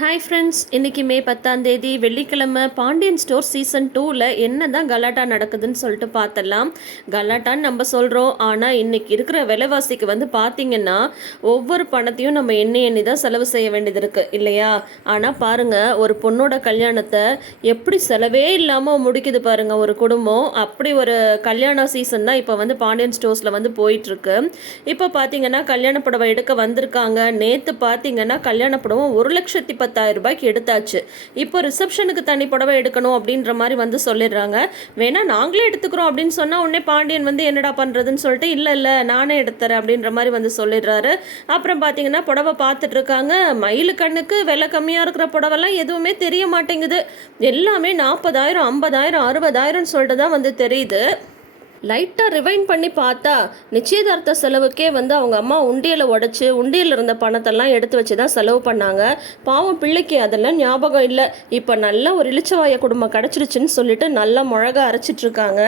Hi friends இன்றைக்கி மே பத்தாம் தேதி வெள்ளிக்கிழமை பாண்டியன் ஸ்டோர் சீசன் டூவில் என்ன தான் கலாட்டா நடக்குதுன்னு சொல்லிட்டு பார்த்தலாம். கலாட்டான்னு நம்ம சொல்கிறோம் ஆனால் இன்றைக்கி இருக்கிற விலைவாசிக்கு வந்து பார்த்தீங்கன்னா ஒவ்வொரு பணத்தையும் நம்ம எண்ணி எண்ணி தான் செலவு செய்ய வேண்டியது இருக்குது இல்லையா? ஆனால் பாருங்கள் ஒரு பொண்ணோட கல்யாணத்தை எப்படி செலவே இல்லாமல் முடிக்குது பாருங்கள் ஒரு குடும்பம் அப்படி ஒரு கல்யாண சீசன் தான் இப்போ வந்து பாண்டியன் ஸ்டோர்ஸில் வந்து போயிட்டுருக்கு. இப்போ பார்த்தீங்கன்னா கல்யாண புடவை எடுக்க வந்திருக்காங்க. நேற்று பார்த்தீங்கன்னா கல்யாண புடவை ஒரு லட்சத்தி பத்து பத்தாயிரம் ரூபாய்க்கு எடுத்தாச்சு. இப்போ ரிசப்ஷனுக்கு தனி புடவை எடுக்கணும் அப்படின்ற மாதிரி வந்து சொல்லிடுறாங்க. வேணா நாங்களே எடுத்துக்கிறோம் அப்படின்னு சொன்னால் உடனே பாண்டியன் வந்து என்னடா பண்ணுறதுன்னு சொல்லிட்டு இல்லை இல்லை நானே எடுத்துறேன் அப்படின்ற மாதிரி வந்து சொல்லிடுறாரு. அப்புறம் பார்த்தீங்கன்னா புடவை பார்த்துட்டு இருக்காங்க. மயில் கண்ணுக்கு விலை கம்மியாக இருக்கிற புடவெல்லாம் எதுவுமே தெரிய மாட்டேங்குது. எல்லாமே நாற்பதாயிரம் ஐம்பதாயிரம் அறுபதாயிரம்னு சொல்லிட்டு தான் வந்து தெரியுது. லைட்டாக ரிவைன் பண்ணி பார்த்தா நிச்சயதார்த்த செலவுக்கே வந்து அவங்க அம்மா உண்டியலை உடச்சி உண்டியலில் இருந்த பணத்தெல்லாம் எடுத்து வச்சு தான் செலவு பண்ணாங்க. பாவம் பிள்ளைக்கு அதெல்லாம் ஞாபகம் இல்லை. இப்போ நல்ல ஒரு இளிச்சவாய குடும்பம் கிடச்சிருச்சுன்னு சொல்லிட்டு நல்லா மிளகா அரைச்சிட்ருக்காங்க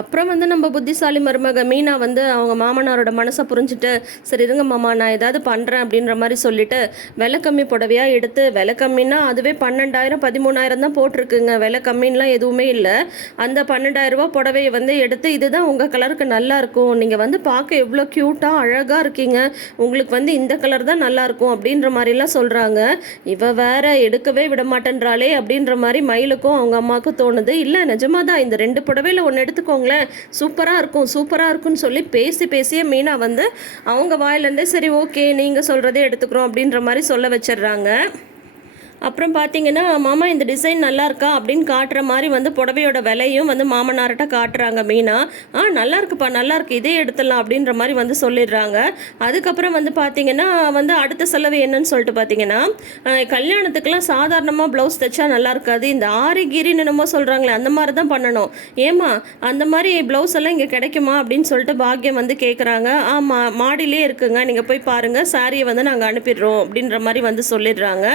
அப்புறம் வந்து நம்ம புத்திசாலி மருமக மீனா வந்து அவங்க மாமனாரோட மனசை புரிஞ்சுட்டு சரி இருங்க மாமா நான் ஏதாவது பண்ணுறேன் அப்படின்ற மாதிரி சொல்லிட்டு விலை கம்மி புடவையாக எடுத்து விலை கம்மின்னா அதுவே பன்னெண்டாயிரம் பதிமூணாயிரம் தான் போட்டிருக்குங்க. விலை கம்மின்லாம் எதுவுமே இல்லை. அந்த பன்னெண்டாயிரம் புடவையை வந்து எடுத்து இதுதான் உங்கள் கலருக்கு நல்லா இருக்கும். நீங்கள் வந்து பார்க்க எவ்வளோ க்யூட்டாக அழகாக இருக்கீங்க. உங்களுக்கு வந்து இந்த கலர் தான் நல்லாயிருக்கும் அப்படின்ற மாதிரிலாம் சொல்கிறாங்க இவ வேற எடுக்கவே விட மாட்டேன்றாளே அப்படின்ற மாதிரி மயிலுக்கும் அவங்க அம்மாவுக்கும் தோணுது. இல்லை நிஜமாக தான் இந்த ரெண்டு புடவையில் ஒன்று வச்சுக்கோங்களேன் சூப்பராக இருக்கும் சூப்பராக இருக்கும்னு சொல்லி பேசி பேசியே மீனா வந்து அவங்க வாயிலேருந்தே சரி ஓகே நீங்கள் சொல்கிறதே எடுத்துக்கிறோம் அப்படின்ற மாதிரி சொல்ல வச்சிடுறாங்க. அப்புறம் பார்த்தீங்கன்னா மாமா இந்த டிசைன் நல்லா இருக்கா அப்படின்னு காட்டுற மாதிரி வந்து புடவையோட விலையும் வந்து மாமனார்கிட்ட காட்டுறாங்க மீனா. ஆ நல்லா இருக்குப்பா நல்லா இருக்கு இதே எடுத்துடலாம் அப்படின்ற மாதிரி வந்து சொல்லிடுறாங்க. அதுக்கப்புறம் வந்து பார்த்தீங்கன்னா வந்து அடுத்த செலவு என்னன்னு சொல்லிட்டு பார்த்தீங்கன்னா கல்யாணத்துக்குலாம் சாதாரணமாக ப்ளவுஸ் தைச்சா நல்லா இருக்காது இந்த ஆரிகிரின்னு என்னமோ சொல்கிறாங்களே அந்த மாதிரி தான் பண்ணணும். ஏமா அந்த மாதிரி ப்ளவுஸ் எல்லாம் இங்கே கிடைக்குமா? அப்படின்னு சொல்லிட்டு பாக்கியம் வந்து கேட்குறாங்க ஆமாம் மாடிலே இருக்குங்க. நீங்கள் போய் பாருங்கள் சாரியை வந்து நாங்கள் அனுப்பிடுறோம் அப்படின்ற மாதிரி வந்து சொல்லிடுறாங்க.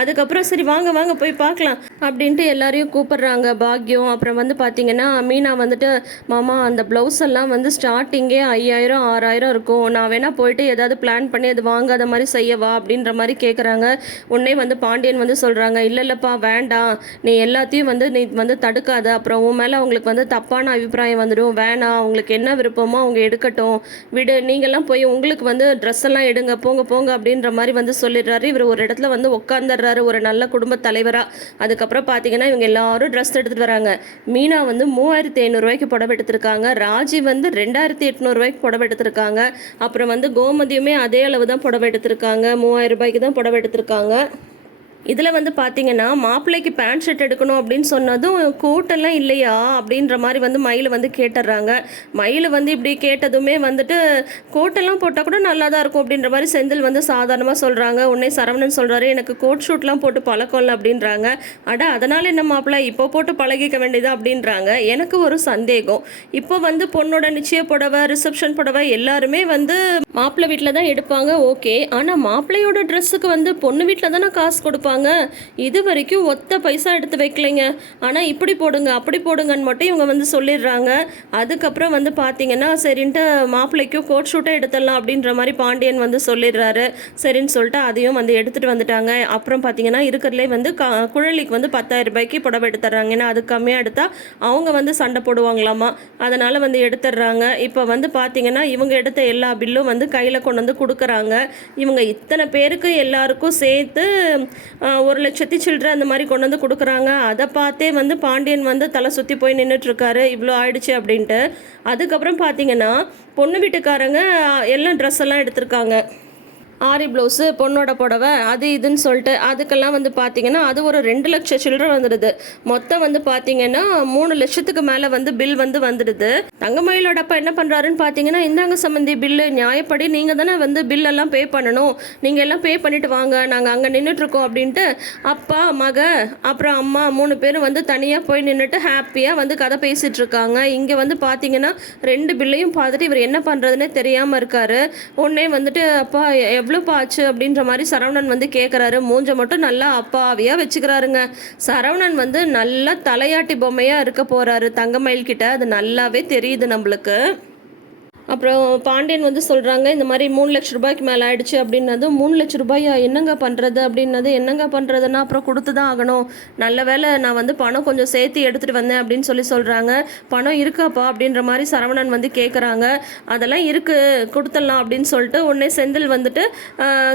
அதுக்கப்புறம் சரி வாங்க வாங்க போய் பார்க்கலாம் அப்படின்ட்டு எல்லாரையும் கூப்பிடுறாங்க. பாக்யம் அப்புறம் வந்து பார்த்தீங்கன்னா மீனா வந்துட்டு மாமா அந்த ப்ளவுஸ் எல்லாம் வந்து ஸ்டார்டிங்கே ஐயாயிரம் ஆறாயிரம் இருக்கும். நான் வேணால் போயிட்டு ஏதாவது பிளான் பண்ணி அது வாங்காத மாதிரி செய்யவா? அப்படின்ற மாதிரி கேட்குறாங்க உடனே வந்து பாண்டியன் வந்து சொல்கிறாங்க இல்லை இல்லைப்பா வேண்டாம். நீ எல்லாத்தையும் வந்து நீ வந்து தடுக்காத. அப்புறம் உன் மேலே அவங்களுக்கு வந்து தப்பான அபிப்பிராயம் வந்துடும். வேணாம். அவங்களுக்கு என்ன விருப்பமோ அவங்க எடுக்கட்டும். விடு. நீங்கள்லாம் போய் உங்களுக்கு வந்து ட்ரெஸ் எல்லாம் எடுங்க. போங்க போங்க அப்படின்ற மாதிரி வந்து சொல்லிடுறாரு. இவர் ஒரு இடத்துல வந்து உட்காந்துடுறாரு ஒரு நல்ல குடும்ப தலைவராக அதுக்கப்புறம் பார்த்தீங்கன்னா இவங்க எல்லாரும் ட்ரெஸ் எடுத்துகிட்டு வராங்க. மீனா வந்து மூவாயிரத்தி ஐநூறுரூவாய்க்கு புடவை எடுத்திருக்காங்க. ராஜி வந்து ரெண்டாயிரத்தி எட்நூறுரூவாய்க்கு புடவை எடுத்திருக்காங்க. அப்புறம் வந்து கோமதியுமே அதே அளவு தான் புடவை எடுத்திருக்காங்க. மூவாயிரம் ரூபாய்க்கு தான் புடவை எடுத்திருக்காங்க. இதில் வந்து பார்த்தீங்கன்னா மாப்பிள்ளைக்கு பேண்ட் ஷர்ட் எடுக்கணும் அப்படின்னு சொன்னதும் கூட்டெல்லாம் இல்லையா? அப்படின்ற மாதிரி வந்து மயில் வந்து கேட்டுடுறாங்க மயில் வந்து இப்படி கேட்டதுமே வந்துட்டு கோட்டெல்லாம் போட்டால் கூட நல்லா தான் இருக்கும் அப்படின்ற மாதிரி செந்தில் வந்து சாதாரணமாக சொல்கிறாங்க உன்னே சரவணன் சொல்கிறாரு எனக்கு கோட் ஷூட்லாம் போட்டு பழக்கம் இல்லை அப்படின்றாங்க. அட அதனால் என்ன மாப்பிள்ளை? இப்போ போட்டு பழகிக்க வேண்டியது? அப்படின்றாங்க. எனக்கு ஒரு சந்தேகம். இப்போ வந்து பொண்ணோட நிச்சய புடவை ரிசப்ஷன் புடவை எல்லாருமே வந்து மாப்பிள்ளை வீட்டில் தான் எடுப்பாங்க ஓகே. ஆனால் மாப்பிள்ளையோட ட்ரெஸ்ஸுக்கு வந்து பொண்ணு வீட்டில் தானே காசு கொடுப்பாங்க? இது வரைக்கும் ஒத்த பைசா எடுத்து வைக்கலைங்க. ஆனால் இப்படி போடுங்க அப்படி போடுங்கன்னு மட்டும் இவங்க வந்து சொல்லிடுறாங்க. அதுக்கப்புறம் வந்து பார்த்தீங்கன்னா சரின்ட்டு மாப்பிள்ளைக்கும் கோட் ஷூட்டை எடுத்துடலாம் அப்படின்ற மாதிரி பாண்டியன் வந்து சொல்லிடுறாரு. சரின்னு சொல்லிட்டு அதையும் வந்து எடுத்துகிட்டு வந்துட்டாங்க. அப்புறம் பார்த்தீங்கன்னா இருக்கிறதுலே வந்து க குழலிக்கு வந்து பத்தாயிரம் ரூபாய்க்கு புடவை எடுத்துட்றாங்க ஏன்னா அது கம்மியாக எடுத்தால் அவங்க வந்து சண்டை போடுவாங்களாமா. அதனால் வந்து எடுத்துடுறாங்க. இப்போ வந்து பார்த்தீங்கன்னா இவங்க எடுத்த எல்லா பில்லும் வந்து கையில் கொண்டு வந்து கொடுக்குறாங்க. இவங்க இத்தனை பேருக்கு எல்லாருக்கும் சேர்த்து ஒரு லட்சத்தி சில்லற அந்த மாதிரி கொண்டு வந்து கொடுக்குறாங்க. அதை பார்த்தே வந்து பாண்டியன் வந்து தலை சுற்றி போய் நின்றுட்டுருக்காரு இவ்வளோ ஆயிடுச்சு அப்படின்ட்டு. அதுக்கப்புறம் பார்த்தீங்கன்னா பொண்ணு வீட்டுக்காரங்க எல்லாம் ட்ரெஸ் எல்லாம் எடுத்திருக்காங்க. ஆரி ப்ளவுஸு பொண்ணோட புடவை அது இதுன்னு சொல்லிட்டு அதுக்கெல்லாம் வந்து பார்த்தீங்கன்னா அது ஒரு ரெண்டு லட்சம் சில்லறை வந்துடுது. மொத்தம் வந்து பார்த்தீங்கன்னா மூணு லட்சத்துக்கு மேலே வந்து பில் வந்து வந்துடுது. தங்கமயிலோட அப்பா என்ன பண்ணுறாருன்னு பார்த்தீங்கன்னா இந்தாங்க சம்மந்தி பில்லு நியாயப்படி நீங்கள் தானே வந்து பில்லெல்லாம் பே பண்ணணும். நீங்கள் எல்லாம் பே பண்ணிட்டு வாங்க நாங்கள் அங்கே நின்றுட்டுருக்கோம் அப்படின்ட்டு அப்பா மக அப்புறம் அம்மா மூணு பேரும் வந்து தனியாக போய் நின்றுட்டு ஹாப்பியாக வந்து கதை பேசிகிட்டு இருக்காங்க. இங்கே வந்து பார்த்தீங்கன்னா ரெண்டு பில்லையும் பார்த்துட்டு இவர் என்ன பண்ணுறதுனே தெரியாமல் இருக்காரு. உடனே வந்துட்டு அப்பா எவ்வளோ ஆச்சு அப்படின்ற மாதிரி சரவணன் வந்து கேட்குறாரு மூஞ்ச மட்டும் நல்லா அப்பாவியாக வச்சுக்கிறாருங்க. சரவணன் வந்து நல்லா தலையாட்டி பொம்மையாக இருக்க போகிறாரு தங்கமயில் கிட்ட. அது நல்லாவே தெரியுது நம்மளுக்கு. அப்புறம் பாண்டியன் வந்து சொல்கிறாங்க இந்த மாதிரி மூணு லட்ச ரூபாய்க்கு மேலே ஆயிடுச்சு அப்படின்னது மூணு லட்ச ரூபாயா என்னங்க பண்ணுறது அப்படின்னது என்னங்க பண்ணுறதுன்னா அப்புறம் கொடுத்து தான் ஆகணும். நல்ல வேளை நான் வந்து பணம் கொஞ்சம் சேர்த்து எடுத்துகிட்டு வந்தேன் அப்படின்னு சொல்லி சொல்கிறாங்க பணம் இருக்காப்பா அப்படின்ற மாதிரி சரவணன் வந்து கேட்குறாங்க அதெல்லாம் இருக்குது கொடுத்துடலாம் அப்படின்னு சொல்லிட்டு உடனே செந்தில் வந்துட்டு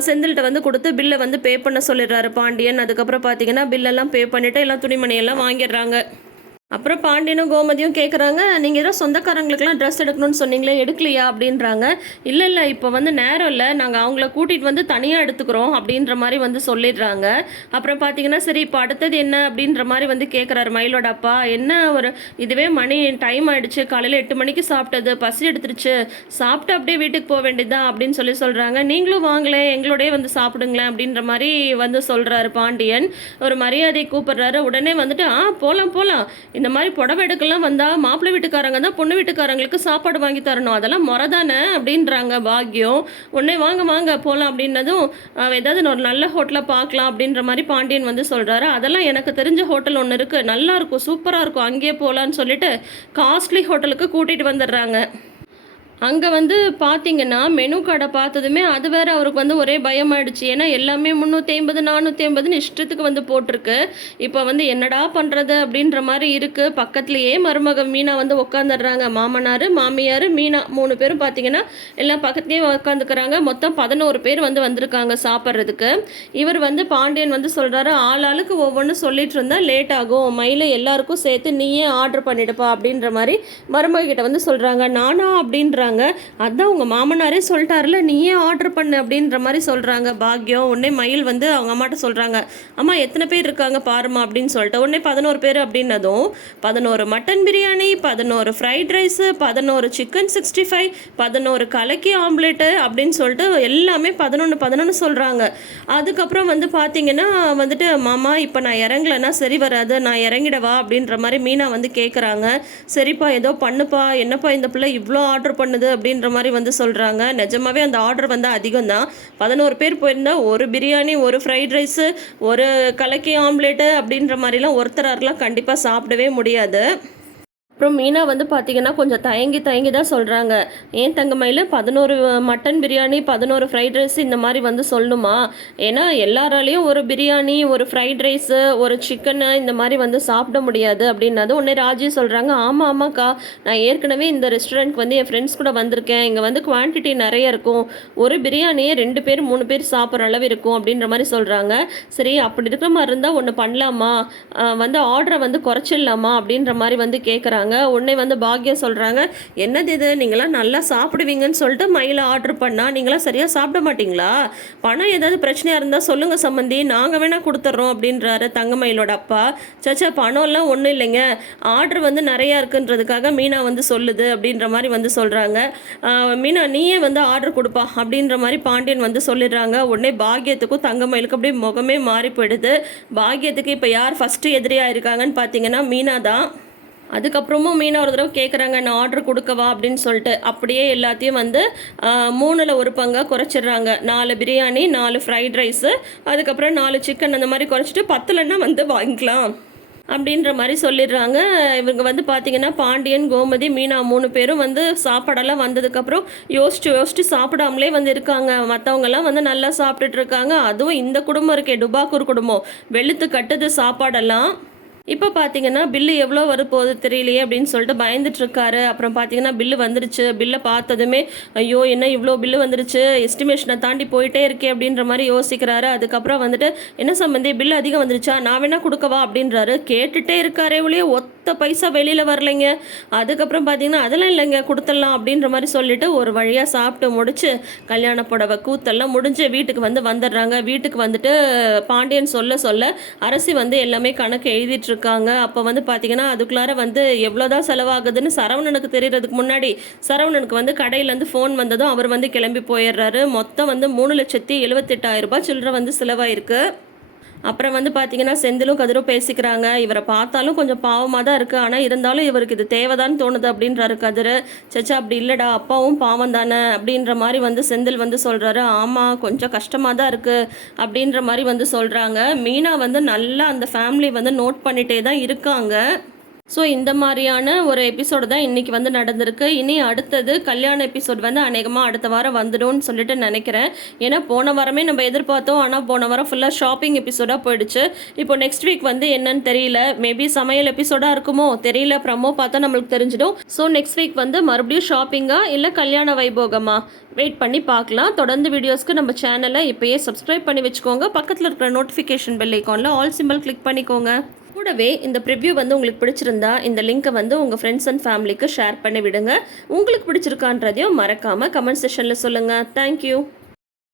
செந்தில்கிட்ட வந்து கொடுத்து பில்லை வந்து பே பண்ண சொல்லிடுறாரு பாண்டியன். அதுக்கப்புறம் பார்த்தீங்கன்னா பில்லெல்லாம் பே பண்ணிவிட்டு எல்லாம் துணிமணியெல்லாம் வாங்கிடுறாங்க. அப்புறம் பாண்டியனும் கோமதியும் கேட்குறாங்க நீங்கள் ஏதோ சொந்தக்காரங்களுக்குலாம் ட்ரெஸ் எடுக்கணும்னு சொன்னீங்களே எடுக்கலையா? அப்படின்றாங்க. இல்லை இல்லை இப்போ வந்து நேரம் இல்லை. நாங்கள் அவங்கள கூட்டிகிட்டு வந்து தனியாக எடுத்துக்கிறோம் அப்படின்ற மாதிரி வந்து சொல்லிடுறாங்க. அப்புறம் பார்த்தீங்கன்னா சரி இப்போ அடுத்தது என்ன? அப்படின்ற மாதிரி வந்து கேட்குறாரு மயிலோட அப்பா. என்ன ஒரு இதுவே மணி டைம் ஆகிடுச்சு காலையில் எட்டு மணிக்கு சாப்பிட்டது. பசி எடுத்துருச்சு. சாப்பிட்டு அப்படியே வீட்டுக்கு போக வேண்டியதுதான் அப்படின்னு சொல்லி சொல்கிறாங்க நீங்களும் வாங்களேன் எங்களோடய வந்து சாப்பிடுங்களேன் அப்படின்ற மாதிரி வந்து சொல்கிறாரு பாண்டியன். ஒரு மரியாதை கூப்பிடுறாரு. உடனே வந்துட்டு ஆ போகலாம் போகலாம் இந்த மாதிரி புடவை எடுக்கலாம் வந்தால் மாப்பிள்ளை வீட்டுக்காரங்க தான் பொண்ணு வீட்டுக்காரங்களுக்கு சாப்பாடு வாங்கி தரணும். அதெல்லாம் முறை தானே அப்படின்றாங்க பாக்கியம் உடனே வாங்க வாங்க போகலாம் அப்படின்னதும் ஏதாவது ஒரு நல்ல ஹோட்டலாக பார்க்கலாம் அப்படின்ற மாதிரி பாண்டியன் வந்து சொல்கிறாரு அதெல்லாம் எனக்கு தெரிஞ்ச ஹோட்டல் ஒன்று இருக்குது நல்லா இருக்கும் சூப்பராக இருக்கும். அங்கேயே போகலான்னு சொல்லிட்டு காஸ்ட்லி ஹோட்டலுக்கு கூட்டிகிட்டு வந்துடுறாங்க. அங்கே வந்து பார்த்தீங்கன்னா மெனு கடை பார்த்ததுமே அது வேறு அவருக்கு வந்து ஒரே பயமாயிடுச்சு. ஏன்னா எல்லாமே முந்நூற்றி ஐம்பது நானூற்றி ஐம்பதுன்னு இஷ்டத்துக்கு வந்து போட்டிருக்கு. இப்போ வந்து என்னடா பண்ணுறது அப்படின்ற மாதிரி இருக்குது பக்கத்துலேயே மருமக மீனா வந்து உட்காந்துடுறாங்க மாமனார் மாமியார் மீனா மூணு பேரும் பார்த்தீங்கன்னா எல்லாம் பக்கத்துலேயே உட்காந்துக்கிறாங்க மொத்தம் பதினோரு பேர் வந்து வந்திருக்காங்க சாப்பிட்றதுக்கு. இவர் வந்து பாண்டியன் வந்து சொல்கிறாரு ஆள் ஆளுக்கு ஒவ்வொன்று சொல்லிட்டு இருந்தால் லேட் ஆகும். மயில எல்லாருக்கும் சேர்த்து நீயே ஆர்டர் பண்ணிடுப்பா. அப்படின்ற மாதிரி மருமக கிட்ட வந்து சொல்கிறாங்க நானா? அப்படின்றாங்க. அதான் உங்கள் மாமனாரே சொல்லிட்டாருல நீயே ஆர்டர் பண்ணு அப்படின்ற மாதிரி சொல்கிறாங்க பாக்யம் உடனே மயில் வந்து அவங்க அம்மாட்ட சொல்கிறாங்க அம்மா எத்தனை பேர் இருக்காங்க பாருமா அப்படின்னு சொல்லிட்டு. உடனே பதினோரு பேர் அப்படின்னதும் பதினோரு மட்டன் பிரியாணி பதினோரு ஃப்ரைட் ரைஸு பதினோரு சிக்கன் சிக்ஸ்டி ஃபைவ் பதினோரு கலக்கி ஆம்லேட்டு அப்படின்னு சொல்லிட்டு எல்லாமே பதினொன்று பதினொன்று சொல்கிறாங்க அதுக்கப்புறம் வந்து பார்த்தீங்கன்னா வந்துட்டு மாமா இப்போ நான் இறங்கலைன்னா சரி வராது. நான் இறங்கிடவா அப்படின்ற மாதிரி மீனா வந்து கேட்குறாங்க சரிப்பா ஏதோ பண்ணுப்பா. என்னப்பா இந்த பிள்ளை இவ்வளோ ஆர்டர் பண்ணுது? அப்படின்ற மாதிரி வந்து சொல்கிறாங்க நிஜமாவே அந்த ஆர்டர் வந்து அதிகம் தான் பதினோரு பேர் போயிருந்தா ஒரு பிரியாணி ஒரு ஃப்ரைட் ரைஸு ஒரு கலக்கி ஆம்லேட்டு அப்படின்ற மாதிரிலாம் ஒருத்தராரெலாம் கண்டிப்பாக சாப்பிடவே முடியாது. அப்புறம் மீனா வந்து பார்த்தீங்கன்னா கொஞ்சம் தயங்கி தயங்கி தான் சொல்கிறாங்க ஏன் தங்கமயில்? பதினோரு மட்டன் பிரியாணி பதினோரு ஃப்ரைட் ரைஸ் இந்த மாதிரி வந்து சொல்லணுமா? ஏன்னா எல்லாராலையும் ஒரு பிரியாணி ஒரு ஃப்ரைட் ரைஸு ஒரு சிக்கனு இந்த மாதிரி வந்து சாப்பிட முடியாது அப்படின்னது உடனே ராஜி சொல்கிறாங்க ஆமாம் ஆமாக்கா. நான் ஏற்கனவே இந்த ரெஸ்டாரண்ட்க்கு வந்து என் ஃப்ரெண்ட்ஸ் கூட வந்திருக்கேன். இங்கே வந்து குவான்டிட்டி நிறைய இருக்கும். ஒரு பிரியாணியே ரெண்டு பேர் மூணு பேர் சாப்பிட்ற அளவு இருக்கும் அப்படின்ற மாதிரி சொல்கிறாங்க சரி அப்படி இருக்கிற மாதிரி இருந்தால் ஒன்று பண்ணலாமா? வந்து ஆர்டரை வந்து குறைச்சிடலாமா? அப்படின்ற மாதிரி வந்து கேட்குறாங்க உடனே வந்து பாக்யம் சொல்கிறாங்க என்னது இது? நீங்களாம் நல்லா சாப்பிடுவீங்கன்னு சொல்லிட்டு மயில ஆர்டர் பண்ணால் நீங்களாம் சரியாக சாப்பிட மாட்டீங்களா? பணம் ஏதாவது பிரச்சனையாக இருந்தால் சொல்லுங்கள் சம்மந்தி. நாங்கள் வேணால் கொடுத்துட்றோம் அப்படின்றாரு தங்கமயிலோட அப்பா. சச்சா பணம்லாம் ஒன்றும் இல்லைங்க. ஆர்டர் வந்து நிறையா இருக்குன்றதுக்காக மீனா வந்து சொல்லுது அப்படின்ற மாதிரி வந்து சொல்கிறாங்க மீனா நீயே வந்து ஆர்டர் கொடுப்பா அப்படின்ற மாதிரி பாண்டியன் வந்து சொல்லிடுறாங்க. உடனே பாக்யத்துக்கும் தங்கமயிலுக்கும் அப்படியே முகமே மாறி போயிடுது. பாக்யத்துக்கு இப்போ யார் ஃபஸ்ட்டு எதிரியாக இருக்காங்கன்னு பார்த்தீங்கன்னா மீனா தான் அதுக்கப்புறமும் மீனா ஒரு தடவை கேட்குறாங்க நான் ஆர்டர் கொடுக்கவா அப்படின்னு சொல்லிட்டு. அப்படியே எல்லாத்தையும் வந்து மூணில் ஒரு பங்காக குறைச்சிடுறாங்க. நாலு பிரியாணி நாலு ஃப்ரைட் ரைஸு அதுக்கப்புறம் நாலு சிக்கன் அந்த மாதிரி குறைச்சிட்டு பத்துலன்னா வந்து வாங்கிக்கலாம் அப்படின்ற மாதிரி சொல்லிடுறாங்க. இவங்க வந்து பார்த்தீங்கன்னா பாண்டியன் கோமதி மீனா மூணு பேரும் வந்து சாப்பாடெல்லாம் வந்ததுக்கப்புறம் யோசிச்சு யோசிச்சு சாப்பிடாமலே வந்து இருக்காங்க. மற்றவங்கெல்லாம் வந்து நல்லா சாப்பிட்டுட்டு இருக்காங்க. அதுவும் இந்த குடும்பம் இருக்கே டுபாக்கூர் குடும்பம். வெளுத்து கட்டுது சாப்பாடெல்லாம். இப்போ பார்த்தீங்கன்னா பில்லு எவ்வளோ வரப்போகுது தெரியலையே அப்படின்னு சொல்லிட்டு பயந்துட்டு இருக்காரு அப்புறம் பார்த்தீங்கன்னா பில்லு வந்துருச்சு. பில்லை பார்த்ததுமே ஐயோ என்ன இவ்வளோ பில்லு வந்துருச்சு? எஸ்டிமேஷனை தாண்டி போயிட்டே இருக்கே அப்படின்ற மாதிரி யோசிக்கிறாரு. அதுக்கப்புறம் வந்துட்டு என்ன சம்பந்தி பில்லு அதிகம் வந்துருச்சா? நான் வேணா கொடுக்கவா? அப்படின்றாரு. கேட்டுகிட்டே இருக்காரே ஒழிய ஒத்த பைசா வெளியில் வரலைங்க. அதுக்கப்புறம் பார்த்தீங்கன்னா அதெல்லாம் இல்லைங்க கொடுத்துடலாம் அப்படின்ற மாதிரி சொல்லிட்டு ஒரு வழியாக சாப்பிட்டு முடிச்சு கல்யாண புடவை கூத்தெல்லாம் முடிஞ்சு வீட்டுக்கு வந்து வந்துடுறாங்க. வீட்டுக்கு வந்துட்டு பாண்டியன் சொல்ல சொல்ல அரசி வந்து எல்லாமே கணக்கு எழுதிட்டுருக்காங்க அப்போ வந்து பார்த்தீங்கன்னா அதுக்குள்ளார வந்து எவ்வளோதான் செலவாகுதுன்னு சரவணனுக்கு தெரியறதுக்கு முன்னாடி சரவணனுக்கு வந்து கடையிலேருந்து ஃபோன் வந்ததும் அவர் வந்து கிளம்பி போயிடுறாரு. மொத்தம் வந்து மூணு லட்சத்தி எழுபத்தெட்டாயிரம் ரூபாய் சில்லற வந்து செலவாயிருக்கு. அப்புறம் வந்து பார்த்தீங்கன்னா செந்திலும் கதிரும் பேசிக்கிறாங்க. இவரை பார்த்தாலும் கொஞ்சம் பாவமாக தான் இருக்குது ஆனால் இருந்தாலும் இவருக்கு இது தேவைதான் தோணுது அப்படின்றாரு கதிர். சச்சா அப்படி இல்லைடா அப்பாவும் பாவம் தானே அப்படின்ற மாதிரி வந்து செந்தில் வந்து சொல்கிறாரு ஆமாம் கொஞ்சம் கஷ்டமாக தான் இருக்குது அப்படின்ற மாதிரி வந்து சொல்கிறாங்க மீனா வந்து நல்லா அந்த ஃபேமிலி வந்து நோட் பண்ணிகிட்டே தான் இருக்காங்க. ஸோ இந்த மாதிரியான ஒரு எபிசோடு தான் இன்றைக்கி வந்து நடந்திருக்கு. இனி அடுத்தது கல்யாண எபிசோட் வந்து அநேகமாக அடுத்த வாரம் வந்துடும்னு சொல்லிட்டு நினைக்கிறேன். ஏன்னா போன வாரமே நம்ம எதிர்பார்த்தோம். ஆனால் போன வாரம் ஃபுல்லாக ஷாப்பிங் எபிசோடாக போயிடுச்சு. இப்போ நெக்ஸ்ட் வீக் வந்து என்னன்னு தெரியல. மேபி சமையல் எபிசோடாக இருக்குமோ? தெரியல. ப்ரமோ பார்த்தா நம்மளுக்கு தெரிஞ்சிடும். ஸோ நெக்ஸ்ட் வீக் வந்து மறுபடியும் ஷாப்பிங்கா இல்லை கல்யாண வைபோகமா? வெயிட் பண்ணி பார்க்கலாம். தொடர்ந்து வீடியோஸ்க்கு நம்ம சேனலை இப்போயே சப்ஸ்கிரைப் பண்ணி வச்சுக்கோங்க. பக்கத்தில் இருக்கிற நோட்டிஃபிகேஷன் பெல் ஐக்கானில் ஆல் சிம்பிள் கிளிக் பண்ணிக்கோங்க. கூடவே இந்த ப்ரிவ்யூ வந்து உங்களுக்கு பிடிச்சிருந்தா இந்த லிங்க்கை வந்து உங்கள் ஃப்ரெண்ட்ஸ் அண்ட் ஃபேமிலிக்கு ஷேர் பண்ணி விடுங்க. உங்களுக்கு பிடிச்சிருக்கான்றதையும் மறக்காமல் கமெண்ட் செஷனில் சொல்லுங்கள் தேங்க்யூ